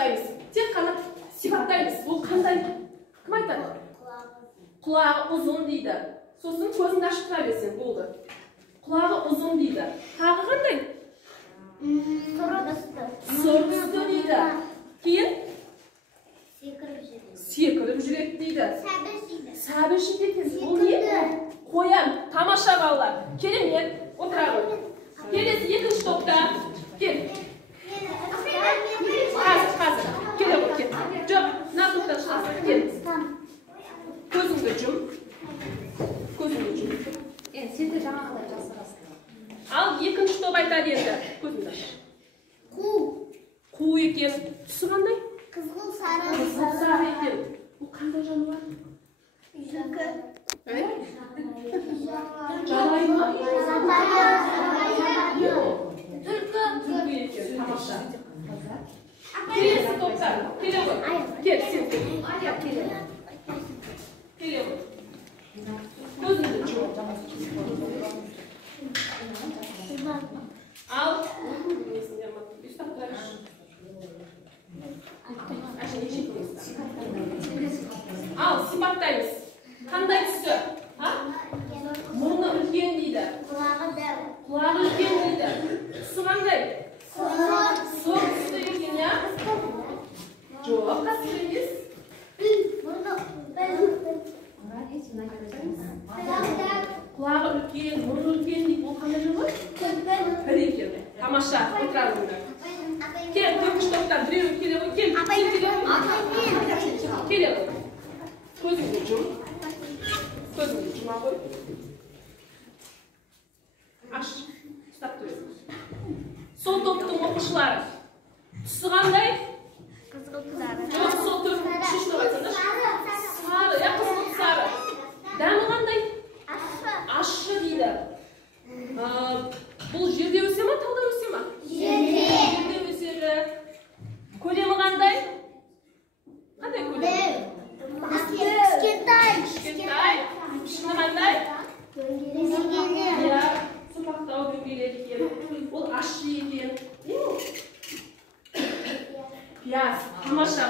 сипаттаймыз. Тек қана сипаттаймыз. Ол қандай? Кім айтады? Құлағы ұзын дейді. Сосын көзіңді ашып тұра берсең болды. Құлағы ұзын дейді. Тағы қандай? Сұр түсті дейді. Кейін? Секіріп жүреді дейді. Сәбір шегеді. Ол не? Қоян. Тамаша балалар. Керемет. Отыра ғой. Келесі екінші топта. Кел. Қазір. Келе ғой, кел. Жоқ, мына топтан шығасың. Кел. Көзіңді жұм. Сен де жаңағыдай жасырасың. Ал екінші топ айтады енді. Көзіңді аш. Қу екен. Түсі қандай? Қызғыл сары. Қызғыл сары екен. Бұл қандай жануар? Жылқы. Жалай ма? Түлкі. Екен. Тамаша. Келесі топтар. Келе ғой. Кел, сен. Келе ғой. Көзіңді жұм. Ал. Ал, сипаттаймыз. Қандай түсі? Мұрны үлкен дейді. Құлағы үлкен дейді. Түсі қандай? Сұр түсті екен, я? Жоқ, қасыр емес. Құлағы үлкен, мұрны үлкен дейді. Ол қандай жолы? Бір екен. Тамаша, отырарыңдар. Кел, төртінші топтан біреуі келе ғой. Кел, келе ғой. Көзіңді жұм. Көзіңді жұма ғой. Аш, ұстап тұрсың. Сол топтың оқушылары. Түсі қандай? Жоқ, сол төртінші топ айтсаңдар. Сары, я қызғылт сары. Дәмі қандай? Ащы дейді. Бұл жерде өсе ма, тауда өсе ма? Жерде өседі. Көлемі қандай? Қандай көлемі? Кішкентай. Пішіні қандай? Сопақтау дөңгелек екен. Ол ащы екен. Пияз, тамаша.